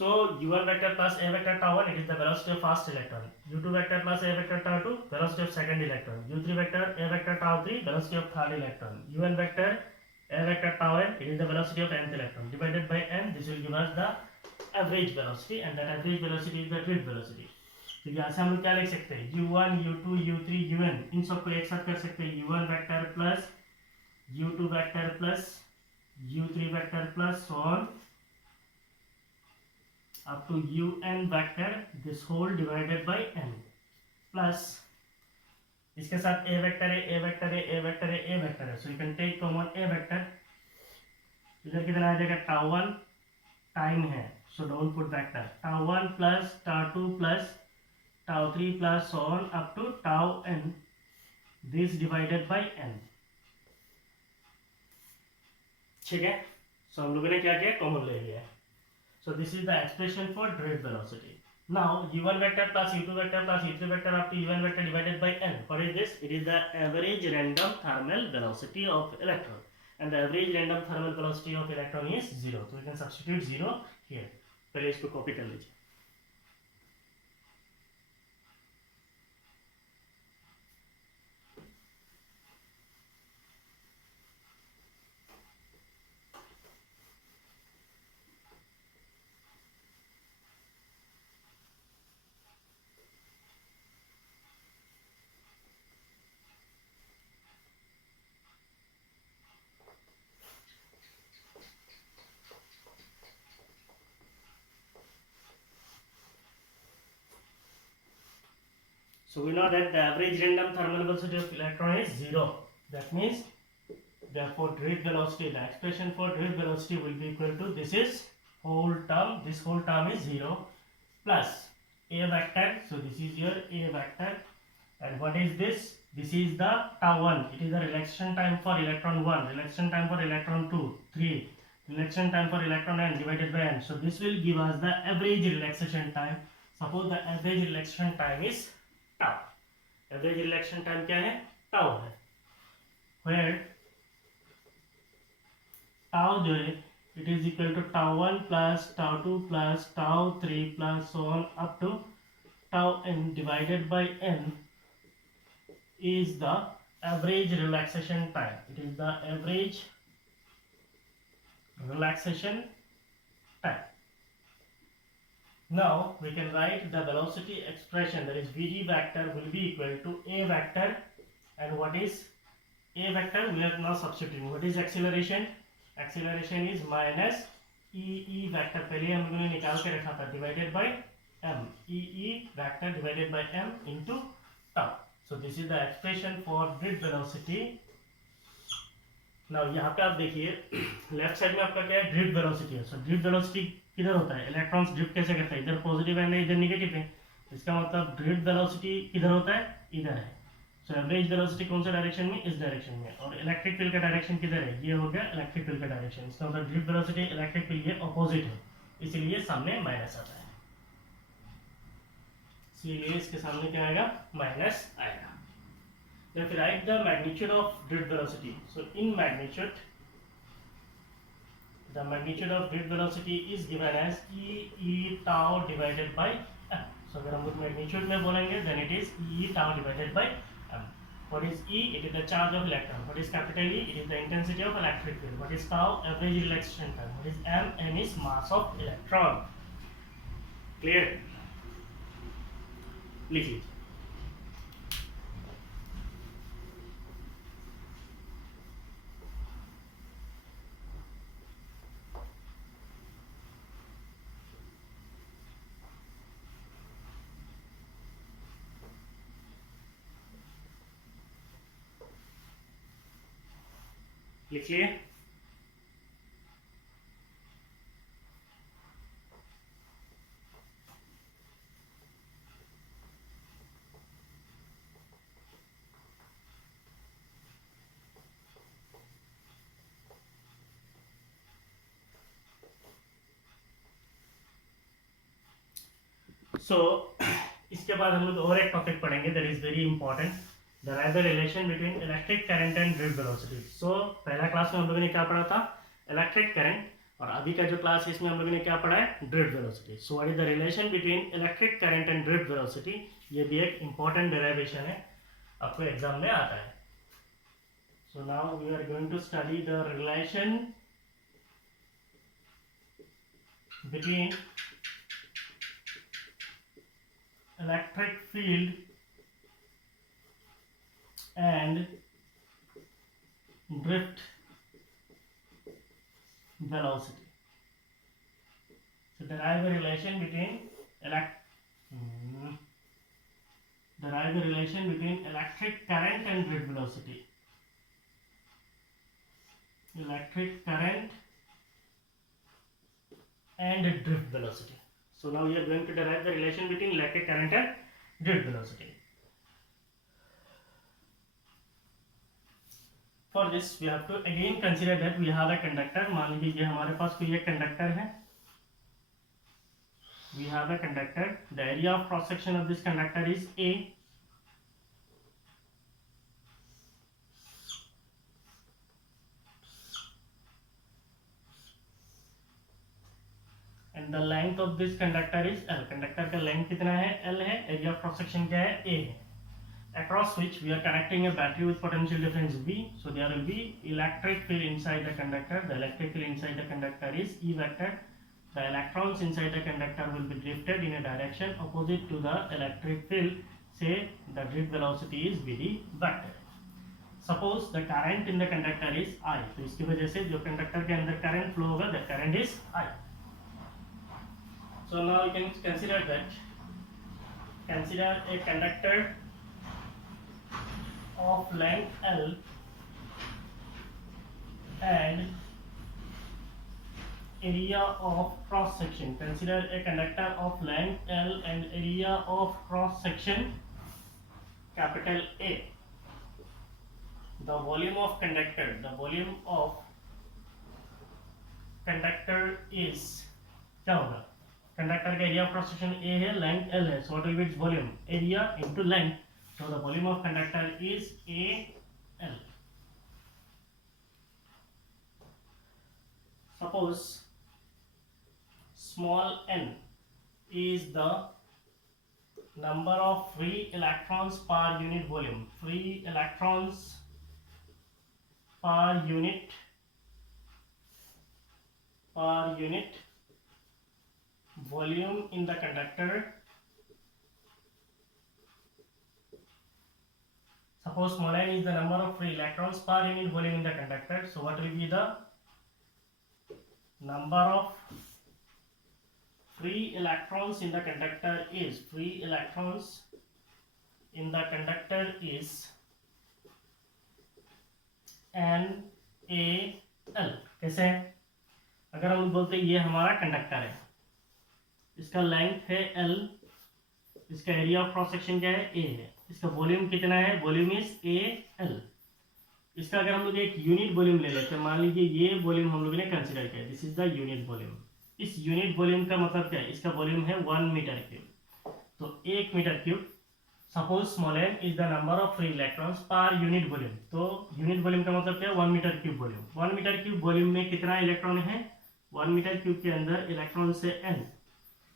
So u1 vector plus a vector tau 1 it is the velocity of first electron. u2 vector plus a vector tau 2 velocity of second electron. u3 vector a vector tau 3 velocity of third electron. un vector a vector tau n it is the velocity of nth electron divided by n. This will give us the average velocity and that average velocity is the drift velocity. तो यहाँ से हम लोग क्या लिख सकते हैं? u1 u2 u3 un इन सबको एक साथ कर सकते हैं. u1 vector plus u2 vector plus u3 vector plus so on up to un vector this whole divided by n plus इसके साथ a वेक्टर है a वेक्टर है a वेक्टर है a वेक्टर है. So you can take common a vector. इधर कितना आ जाएगा? tau 1 टाइम है so don't put vector. tau 1 plus tau 2 plus tau 3 plus so on up to tau n this divided by n. ठीक है, सो हम लोगों ने क्या किया, कॉमन ले लिया है. So this is the expression for drift velocity. Now u1 vector plus u2 vector plus u3 vector up to u1 vector divided by n. What is this? It is the average random thermal velocity of electron, and the average random thermal velocity of electron is 0. So we can substitute 0 here. पहले इसको कॉपी कर लीजिए. So we know that the average random thermal velocity of electron is 0. That means, therefore, drift velocity, the expression for drift velocity will be equal to, this is whole term, this whole term is 0 plus a vector. So this is your a vector, and what is this? This is the tau1. It is the relaxation time for electron 1, relaxation time for electron 2, 3, relaxation time for electron n divided by n. So this will give us the average relaxation time. Suppose the average relaxation time is tau. Average relaxation time क्या है? tau है. Where tau जो है, it is equal to tau1 plus tau2 plus tau3 plus so on up to tau n divided by n is the average relaxation time. It is the average relaxation time. Now we can write the velocity expression, that is Vg vector will be equal to a vector, and what is a vector? We are now substituting. What is acceleration? Acceleration is minus e vector, पहले हम लोगों ने निकाल के रखा था, divided by m, e vector divided by m into tau. So this is the expression for drift velocity. Now यहाँ पे आप देखिए लेफ्ट साइड में आपका क्या है, ड्रिफ्ट वेलोसिटी है. सो ड्रिफ्ट वेलोसिटी किधर होता है, इलेक्ट्रॉन्स ड्रिफ्ट कैसे करता है, इधर पॉजिटिव है इधर नेगेटिव है. इसका मतलब ड्रिफ्ट वेलोसिटी किधर होता है, इधर है. सो एवरेज वेलोसिटी कौन सा डायरेक्शन में, इस डायरेक्शन में, और इलेक्ट्रिक फील्ड का डायरेक्शन किधर है, ये हो गया इलेक्ट्रिक फील्ड का डायरेक्शन. इसका मतलब ड्रिफ्ट वेलोसिटी इलेक्ट्रिक फील्ड ये अपोजिट है, इसीलिए सामने माइनस आता है. इसीलिए इसके सामने क्या आएगा, माइनस आएगा. Then we write the magnitude of drift velocity. So in magnitude, the magnitude of drift velocity is given as e tau divided by m. So अगर हम लोग magnitude में बोलेंगे, then it is e tau divided by m. What is E? It is the charge of electron. What is capital E? It is the intensity of electric field. What is tau? Average relaxation time. What is m? M is mass of electron. Clear? लिख लीजिए. लिख लिए. सो इसके बाद हम लोग और एक टॉपिक पढ़ेंगे, that is very important, derive the relation between electric current and drift velocity. So पहला क्लास में हम लोगों ने क्या पढ़ा था, इलेक्ट्रिक करंट, और अभी का जो क्लास है इसमें हम लोगों ने क्या पढ़ा है, drift velocity. So what is the relation between electric current and drift velocity, ये भी एक इंपॉर्टेंट डेरिवेशन है, आपको एग्जाम में आता है. So now we are going to study the relation between electric field and drift velocity. So derive a relation between electric current and drift velocity. Electric current and drift velocity. So now we are going to derive the relation between electric current and drift velocity. For this we have to again consider that we have a conductor. मान लीजिए हमारे पास कोई एक कंडक्टर है. We have a conductor. The area of cross section of this conductor is A. And the length of this conductor is L. Conductor का लेंथ कितना है? L है. एरिया ऑफ क्रॉस सेक्शन क्या है? A है. Across which we are connecting a battery with potential difference V. So there will be electric field inside the conductor. The electric field inside the conductor is E vector. The electrons inside the conductor will be drifted in a direction opposite to the electric field. Say the drift velocity is Vd vector. Suppose the current in the conductor is I. तो इसकी वजह से जो कंडक्टर के अंदर current flow होगा, that current is I. So now you can consider that. Consider a conductor of length L and area of cross section. Consider a conductor of length L and area of cross section capital A. The volume of conductor is क्या होगा? कंडक्टर का area of cross section A है, length L है, so what will be its volume? Area into length. So the volume of conductor is AL. Suppose small n is the number of free electrons per unit volume. Free electrons per unit volume in the conductor. Suppose small n is the number of free electrons per unit volume in the conductor. So what will be the number of free electrons in the conductor is? Free electrons in the conductor is NaL. कैसे? अगर हम बोलते ये हमारा कंडक्टर है, इसका लेंथ है L, इसका एरिया ऑफ क्रॉस सेक्शन क्या है? A है, इसका वॉल्यूम कितना है? Volume is AL. इसका अगर हम लोग एक यूनिट वॉल्यूम ले लेते हैं, मान लीजिए ये वॉल्यूम हम लोगों ने कंसीडर किया, this is the unit volume. इस यूनिट वॉल्यूम का मतलब क्या है? इसका वॉल्यूम है 1 मीटर क्यूब. तो 1 metre cube. Suppose small n is the number of free electrons per unit volume. तो यूनिट वॉल्यूम का मतलब क्या है? 1 metre cube volume. 1 metre cube volume में कितना इलेक्ट्रॉन है? 1 मीटर क्यूब के अंदर इलेक्ट्रॉन से n.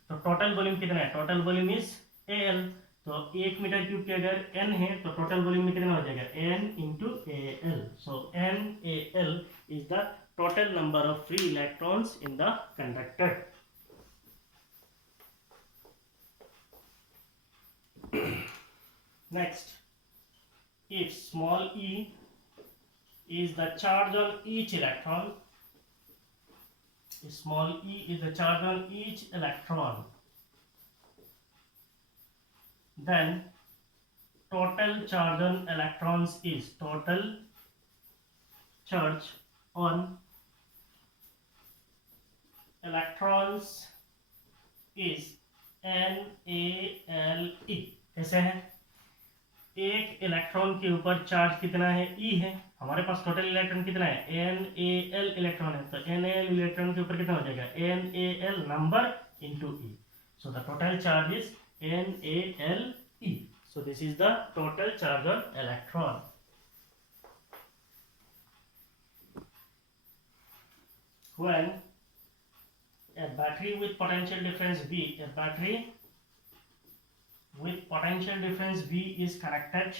तो टोटल वॉल्यूम कितना है? Total volume is AL. तो 1 मीटर क्यूब के अगर n है तो टोटल वॉल्यूम में कितना हो जाएगा? n into AL. So NaL is the total number of free electrons in the conductor. Next, if small e is the charge on each electron, small e is the charge on each electron, then total charge on electrons is total charge on electrons is NaLe. कैसे है? एक इलेक्ट्रॉन के ऊपर चार्ज कितना है? E है. हमारे पास total electron कितना है? NaL इलेक्ट्रॉन है. तो NaL इलेक्ट्रॉन के ऊपर कितना हो जाएगा? NaL number into E. So the total charge is NaLe. So this is the total charge on electron. When a battery with potential difference V, is connected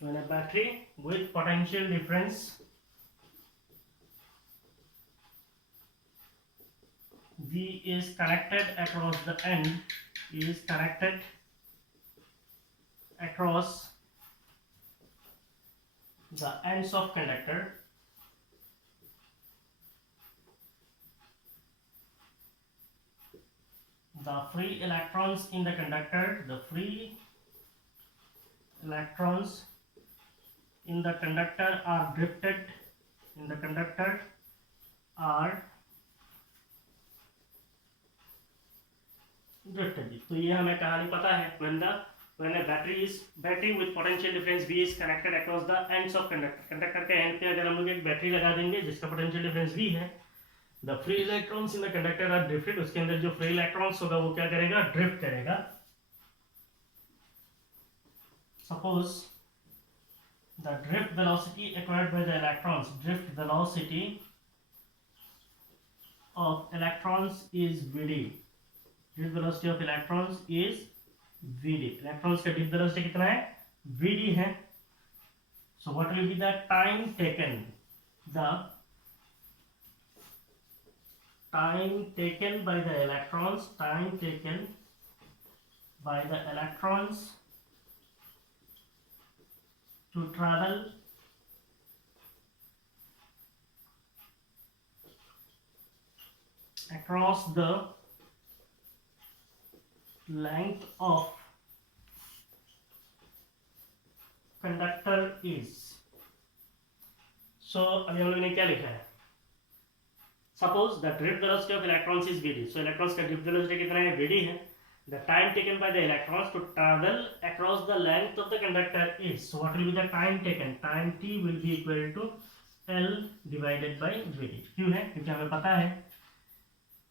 when a battery with potential difference V is connected across the end, across the ends of conductor, the free electrons in the conductor, are drifted in the conductor are drifted. तो ये हमें कहानी पता है, when a battery with potential difference V is connected across the ends of conductor. Conductor के एंड पे अगर हम लोग एक बैटरी लगा देंगे जिसका पोटेंशियल डिफरेंस V है, the free electrons in the conductor are drifted. उसके अंदर जो free electrons होगा वो क्या करेगा, ड्रिफ्ट करेगा. Suppose the drift velocity acquired by the electrons, drift velocity of electrons is Vd. Drift velocity of electrons is Vd. Electrons का drift velocity कितना है, Vd है. So what will be the time taken? The time taken by the electrons, to travel across the length of conductor is. So अभी हम लोग ने क्या लिखा है, suppose the drift velocity of electrons is Vd. So electrons का drift velocity कितना है, Vd है. The time taken by the electrons to travel across the length of the conductor is. So what will be the time taken? Time t will be equal to L divided by Vd. क्यों है, क्योंकि हमें पता है,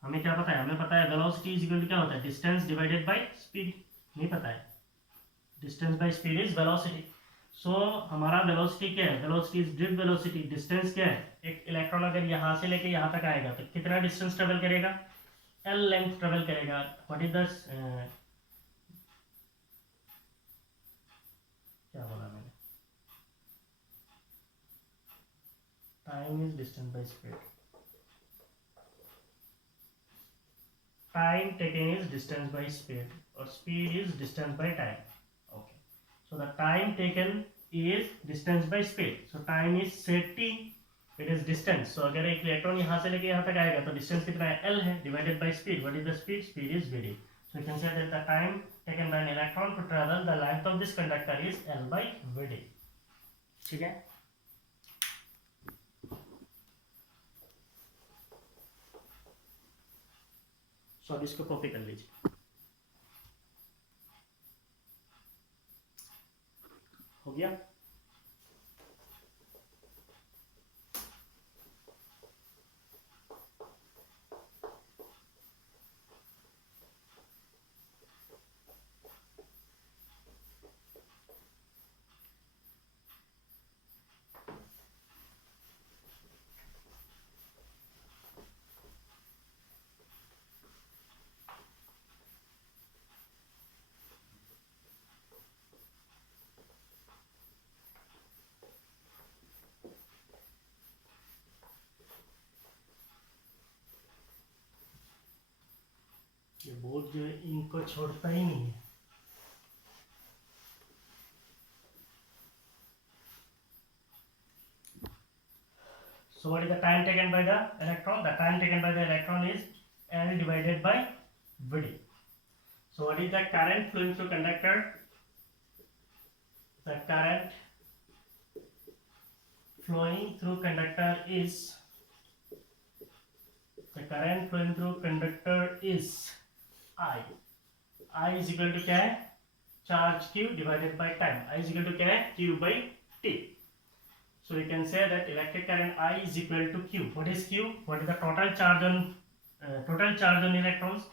हमें क्या पता है, हमें पता है वेलोसिटी इज इक्वल टू क्या होता है, डिस्टेंस डिवाइडेड बाय स्पीड. नहीं पता है, distance by speed is velocity. So हमारा वेलोसिटी क्या है, velocity is drift velocity. Distance क्या है, एक इलेक्ट्रॉन अगर यहाँ से लेके यहाँ तक आएगा तो कितना डिस्टेंस ट्रेवल करेगा, L लेंथ ट्रेवल करेगा. व्हाट इज द क्या बोला मैंने, time is distance by speed. Time taken is distance by speed or speed is distance by time. Okay, so the time taken is distance by speed. So time is set t, it is distance. So अगर एक इलेक्ट्रॉन यहाँ से लेके यहाँ तक आएगा तो डिस्टेंस कितना है, L है, divided by speed. What is the speed? Speed is Vd. So you can say that the time taken by an electron to travel the length of this conductor is L by Vd. ठीक है. तो अब इसको कॉपी कर लीजिए. हो गया. ये बोर्ड जो है इनको छोड़ता ही नहीं है. So what is the time taken by the electron? The time taken by the electron is L divided by Vd. So what is the current flowing through conductor? The current flowing through conductor is, the current flowing through conductor is I. I is equal to क्या है, charge Q divided by time. I is equal to क्या है, Q by T. So you can say that electric current I is equal to Q. What is Q? What is the total charge on electrons?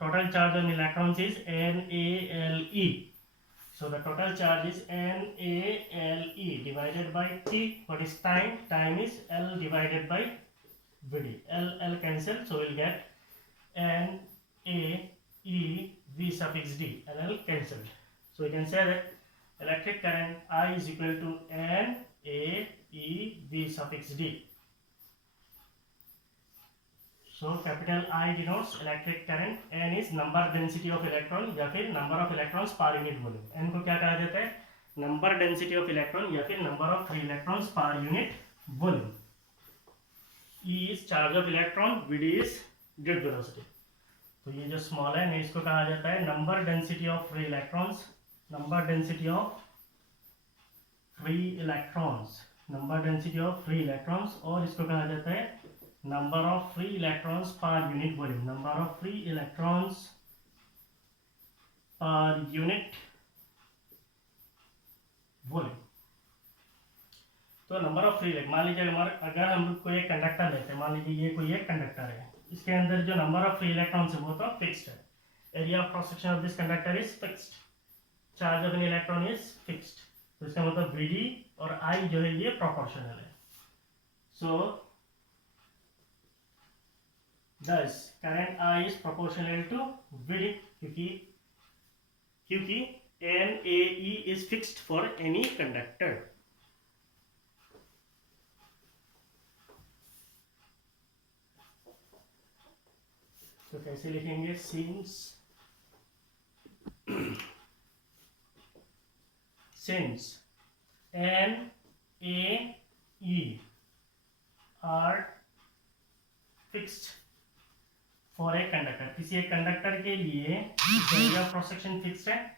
Total charge on electrons is NaLe. So the total charge is NaLe divided by T. What is time? Time is L divided by Vd. L cancel, so we'll get NaE V suffix D. L cancelled. So we can say that electric current I is equal to NaE V suffix D. So capital I denotes electric current. N is number density of electron या फिर number of electrons per unit volume. N को क्या कहा जाता है, number density of electron या फिर number of free electrons per unit volume. E is charge of electron, Vd is drift velocity. तो ये जो स्मॉल है इसको कहा जाता है number density of free electrons. Number density of free electrons number density of free electrons, और इसको कहा जाता है number of free electrons per unit volume, number of free electrons per unit volume. तो नंबर ऑफ फ्री, मान लीजिए अगर हम लोग कोई एक कंडक्टर लेते हैं, मान लीजिए ये कोई एक कंडक्टर है, इसके अंदर जो नंबर ऑफ फ्री इलेक्ट्रॉन्स है वो तो फिक्स्ड है, area of cross section of this conductor is fixed, charge of an electron is fixed. तो इसका मतलब Vd और I जो है ये प्रोपोर्शनल है। So this current I is proportional to Vd, क्योंकि NaE is fixed for any conductor. तो कैसे लिखेंगे, since NaE are fixed for a conductor, किसी एक कंडक्टर के लिए area of cross section fixed है,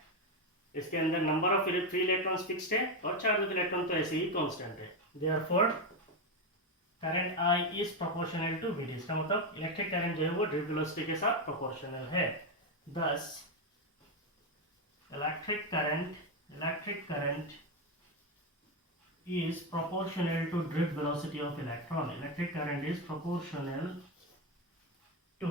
इसके अंदर number of free electrons fixed है और चार्ज ऑफ इलेक्ट्रॉन तो ऐसे ही कांस्टेंट है, therefore current I is proportional to Vd। इसका मतलब इलेक्ट्रिक करंट जो है वो ड्रिफ्ट वेलोसिटी के साथ प्रोपोर्शनल है। thus electric current is proportional to drift velocity of electron. Electric current is proportional to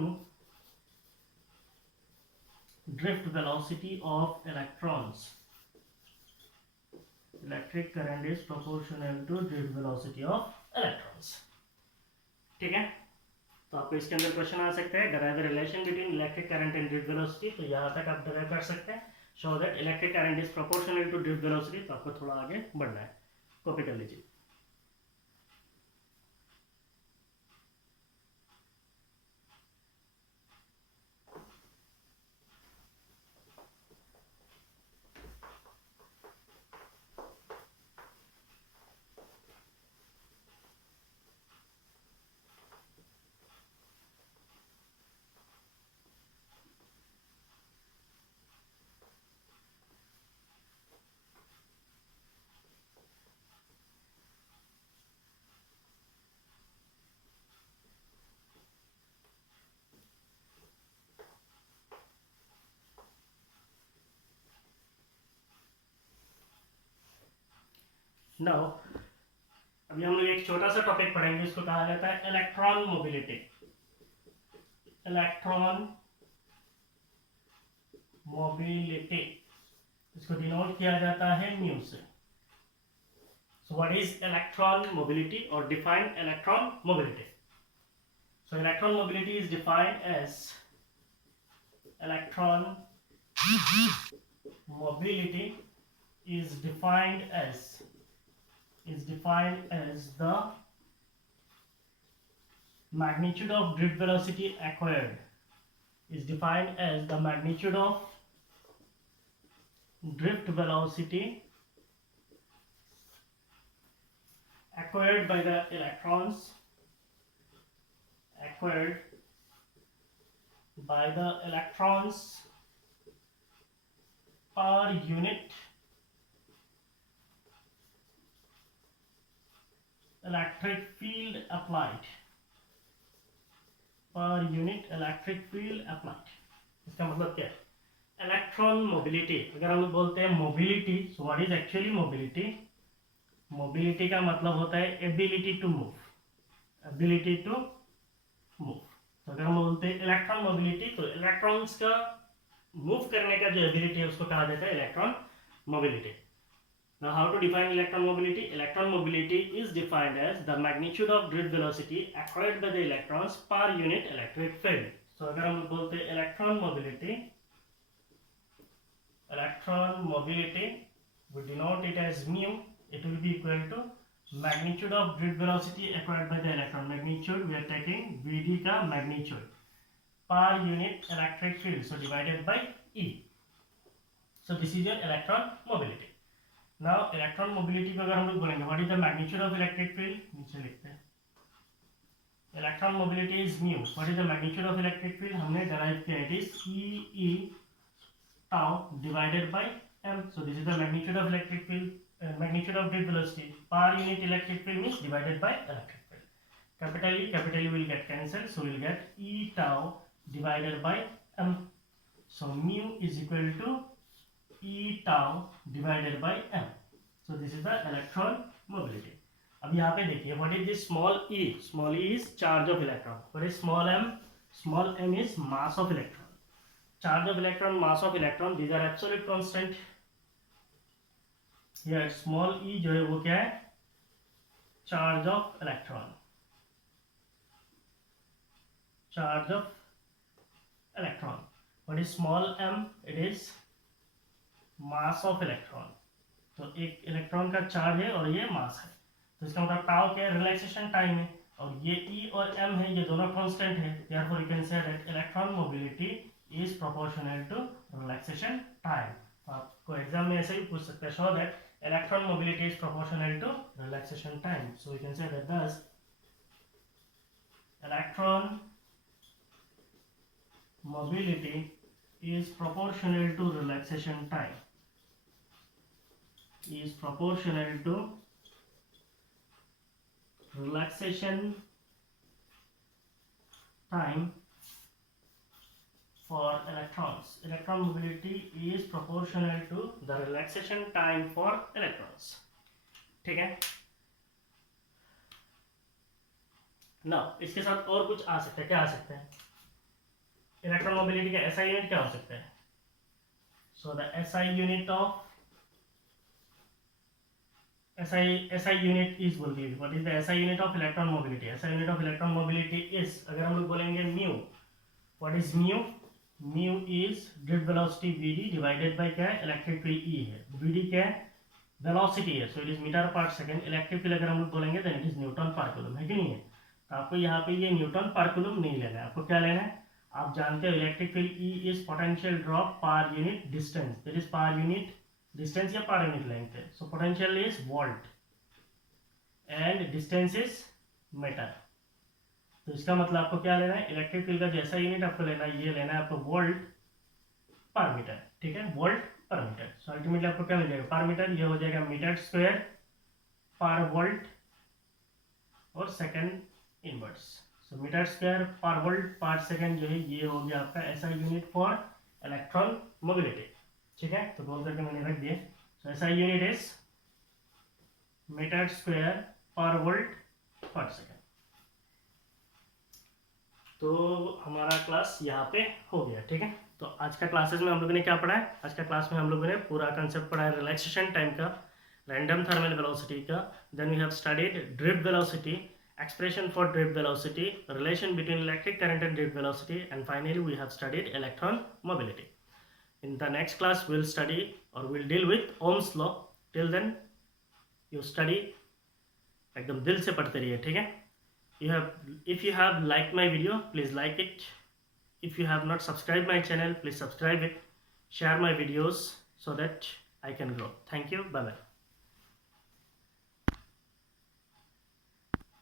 drift velocity of electrons. Electric current is proportional to drift velocity of electrons. ठीक है, तो आपको इसके अंदर क्वेश्चन आ सकता है, derive the relation between electric current and drift velocity। तो यहाँ तक आप derive कर सकते हैं। show that electric current is proportional to drift velocity। तो आपको थोड़ा आगे बढ़ना है, कॉपी कर लीजिए। नाउ अभी हम लोग एक छोटा सा टॉपिक पढ़ेंगे, इसको कहा जाता है इलेक्ट्रॉन मोबिलिटी। इलेक्ट्रॉन मोबिलिटी, इसको डिनोट किया जाता है म्यू से। So what is electron mobility और define electron mobility? So electron mobility is defined as electron mobility is defined as the magnitude of drift velocity acquired, is defined as the magnitude of drift velocity acquired by the electrons per unit electric field applied, per unit electric field applied। इसका मतलब क्या है? Electron mobility, अगर हम लोग बोलते हैं mobility, so what is actually mobility? Mobility का मतलब होता है ability to move, ability to move. तो अगर हम बोलते हैं इलेक्ट्रॉन मोबिलिटी, तो इलेक्ट्रॉन्स का मूव करने का जो एबिलिटी है उसको कहा जाता है electron mobility. Now how to define electron mobility? Electron mobility is defined as the magnitude of drift velocity acquired by the electrons per unit electric field. So अगर हम बोलते हैं electron mobility, we denote it as mu. It will be equal to magnitude of drift velocity acquired by the electron. Magnitude we are taking Vd का magnitude per unit electric field. So divided by E. So this is your electron mobility. Now electron mobility को अगर हम लोग बोलेंगे what is the magnitude of electric field, नीचे लिखते हैं electron mobility is mu. What is the magnitude of electric field, हमने डिराइव किया, it is E tau divided by m। So this is the magnitude of electric field. magnitude of drift velocity per unit electric field means divided by electric field. Capital E will get cancelled, so we'll get E tau divided by m. So mu is equal to E tau divided by m. So this is the electron mobility. अब यहाँ पे देखिए, what is this small e? Small e is charge of electron. What is small m? Small m is mass of electron. Charge of electron, mass of electron, these are absolute constant. Here small e जो है वो क्या है? Charge of electron. Charge of electron. What is small m? It is mass of electron. तो एक electron का चार्ज है और ये मास है, तो इसका मतलब टाउ क्या है? रिलैक्सेशन टाइम है, और ये E और m है, ये दोनों कांस्टेंट है. Therefore you can say that electron mobility is proportional to relaxation time. आपको एग्जाम में ऐसे ही पूछ सकते हैं, show that electron mobility is proportional to relaxation time. So we can say that thus electron mobility is proportional to relaxation time. Is proportional to relaxation time for electrons. Electron mobility is proportional to the relaxation time for electrons. ठीक है. Now इसके साथ और कुछ आ सकता है. क्या आ सकता है? इलेक्ट्रॉन मोबिलिटी का SI यूनिट क्या हो सकता है? So the SI unit of SI unit is will be, what is the SI unit of electron mobility? SI unit of electron mobility is, अगर हम लोग बोलेंगे mu, what is mu? Mu is drift velocity VD divided by क्या है? Electric field E है. VD क्या है? Velocity है, so it is meter per second. Electric field अगर हम लोग बोलेंगे then it is Newton per coulomb, है कि नहीं है? तो आपको यहाँ पे ये न्यूटन पर कूलम नहीं लेना है. आपको क्या लेना है? आप जानते हो electric field E is potential drop per unit distance, that is per unit distance या per unit length है. So potential is volt and distance is meter. तो इसका मतलब आपको क्या लेना है? इलेक्ट्रिक फील्ड का जैसा यूनिट आपको लेना है, ये लेना है आपको वोल्ट पर मीटर. ठीक है, वोल्ट पर मीटर. सो अल्टीमेटली आपको क्या मिल जाएगा? पर मीटर ये हो जाएगा मीटर स्क्वायर पर वोल्ट और सेकंड इनवर्स. सो मीटर स्क्वायर पर वोल्ट पर सेकंड जो है ये हो गया आपका ऐसा यूनिट फॉर इलेक्ट्रॉन मोबिलिटी. ठीक है, तो बोल करके मैंने रख दिया. सो ऐसा यूनिट इज मीटर स्क्वायर पर वोल्ट पर सेकंड. तो हमारा क्लास यहाँ पे हो गया. ठीक है, तो आज का क्लासेस में हम लोगों ने क्या पढ़ा है? आज का क्लास में हम लोगों ने पूरा कंसेप्ट पढ़ा है रिलैक्सेशन टाइम का, रैंडम थर्मल वेलोसिटी का, then we have studied drift velocity, expression for drift velocity, relation between electric current and drift velocity, and finally we have studied electron mobility. In the next class we'll study or we'll deal with Ohm's law. Till then you study एकदम दिल से पढ़ते रहिए. ठीक है, if you have liked my video, please like it. If you have not subscribed my channel, please subscribe it. Share my videos so that I can grow. Thank you. Bye bye.